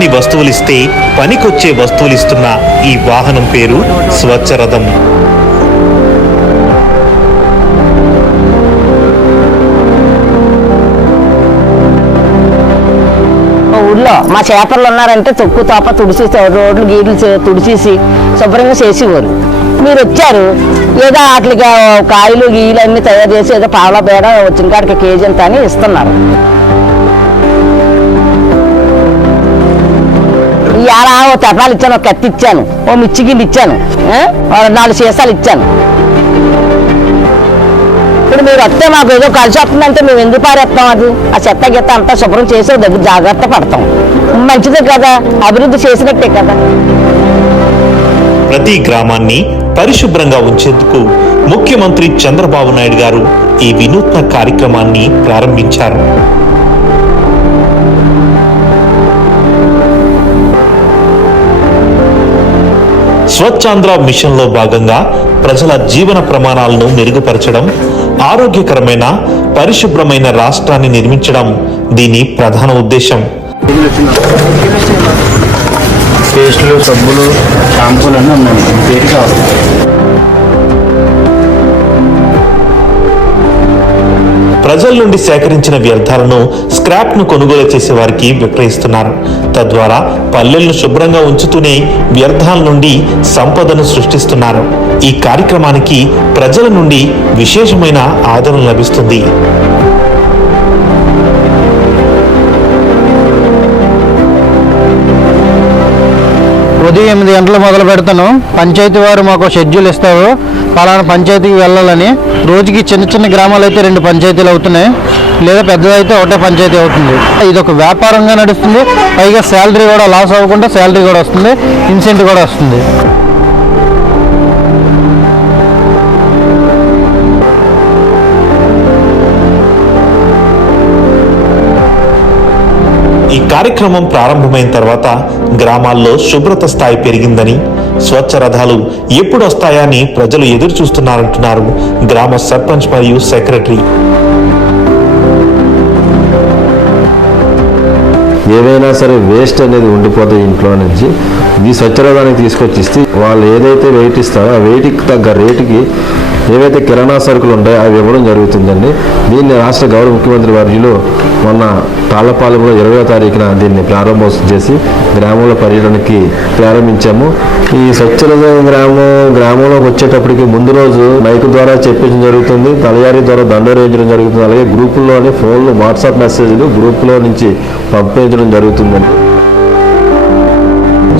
పనికిరాని వస్తువులిస్తే పనికొచ్చే వస్తువులిస్తున్న ఈ వాహనం పేరు స్వచ్ఛరథం. ఊళ్ళో మా చేపలు ఉన్నారంటే తొక్కు తోప తుడిచేసి రోడ్లు గీడ్లు తుడిచేసి శుభ్రంగా చేసేవారు. మీరు వచ్చారు ఏదో వాటికి కాయలు గీలు అన్నీ తయారు చేసి ఏదో పావుల బేడ వచ్చిన కాడికి కేజీ అంత అని ఇస్తున్నారు. ఇవాళ ఓ తెపాలు ఇచ్చాను, ఒక కత్తి ఇచ్చాను, ఓ మిర్చి గిన్నె ఇచ్చాను, 4 సీసాలు ఇచ్చాను. ఇప్పుడు మీరు వస్తే మాకు ఏదో కలిసి వస్తుందంటే మేము ఎందుకు పారేస్తాం? అది ఆ చెత్త గిత్త అంతా శుభ్రం చేసే దగ్గర జాగ్రత్త పడతాం. మంచిదే కదా, అభివృద్ధి చేసినట్టే కదా. ప్రతి గ్రామాన్ని పరిశుభ్రంగా ఉంచేందుకు ముఖ్యమంత్రి చంద్రబాబు నాయుడు గారు ఈ వినూత్న కార్యక్రమాన్ని ప్రారంభించారు. స్వచ్ఛాంధ్ర మిషన్ లో భాగంగా ప్రజల జీవన ప్రమాణాలను మెరుగుపరచడం, ఆరోగ్యకరమైన పరిశుభ్రమైన రాష్ట్రాన్ని నిర్మించడం దీని ప్రధాన ఉద్దేశం. పేస్టులు, సబ్బులు, షాంపూలు అన్నీ ఉన్నాయి. ప్రజల నుండి సేకరించిన వ్యర్థాలను స్క్రాప్ ను కొనుగోలు చేసే వారికి విక్రయిస్తున్నారు. తద్వారా పల్లెలను శుభ్రంగా ఉంచుతూనే వ్యర్థాల నుండి సంపదను సృష్టిస్తున్నారు. ఈ కార్యక్రమానికి ప్రజల నుండి విశేషమైన ఆదరణ లభిస్తుంది. ఉదయం 8 గంటలు మొదలు పెడతాను. పంచాయతీ వారు మాకు షెడ్యూల్ ఇస్తారు, పలానా పంచాయతీకి వెళ్ళాలని. రోజుకి చిన్న చిన్న గ్రామాలు అయితే 2 పంచాయతీలు అవుతున్నాయి, లేదా పెద్దదైతే ఒకటే పంచాయతీ అవుతుంది. ఇది ఒక వ్యాపారంగా నడుస్తుంది. పైగా శాలరీ కూడా లాస్ అవ్వకుండా శాలరీ కూడా వస్తుంది, ఇన్సెంటివ్ కూడా వస్తుంది. ఈ కార్యక్రమం ప్రారంభమైన తర్వాత గ్రామాల్లో శుభ్రత స్థాయి పెరిగిందని, స్వచ్ఛ రథాలు ఎప్పుడు వస్తాయా అని ప్రజలు ఎదురు చూస్తున్నారంటున్నారు గ్రామ సర్పంచ్ మరియు సెక్రటరీ. ఏదైనా సరే వేస్ట్ అనేది ఉండిపోతాయి ఇంట్లో నుంచి. ఈ స్వచ్ఛరథానికి తీసుకొచ్చి ఇస్తే వాళ్ళు ఏదైతే వెయిట్ ఇస్తారో ఆ వెయిట్కి తగ్గ రేటుకి ఏవైతే కిరాణా సరుకులు ఉంటాయో అవి ఇవ్వడం జరుగుతుందండి. దీన్ని రాష్ట్ర గౌరవ ముఖ్యమంత్రి వర్యులు మొన్న తాళ్లపాలెంలో 20వ తారీఖున దీన్ని ప్రారంభోత్సవం చేసి గ్రామంలో పర్యటనకి ప్రారంభించాము. ఈ స్వచ్ఛరథ గ్రామంలోకి వచ్చేటప్పటికి ముందు రోజు మైక్ ద్వారా చెప్పించడం జరుగుతుంది, తలయారీ ద్వారా దండోర వేయించడం జరుగుతుంది. అలాగే గ్రూపుల్లోని ఫోన్లు, వాట్సాప్ మెసేజ్లు గ్రూపులో నుంచి పంపించడం జరుగుతుందండి.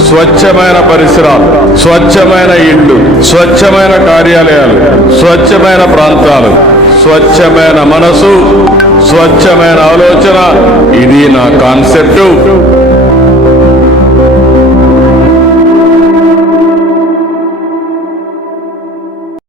స్వచ్ఛమైన పరిసరాలు, స్వచ్ఛమైన ఇళ్ళు, స్వచ్ఛమైన కార్యాలయాలు, స్వచ్ఛమైన ప్రాంతాలు, స్వచ్ఛమైన మనసు, స్వచ్ఛమైన ఆలోచన, ఇది నా కాన్సెప్టు.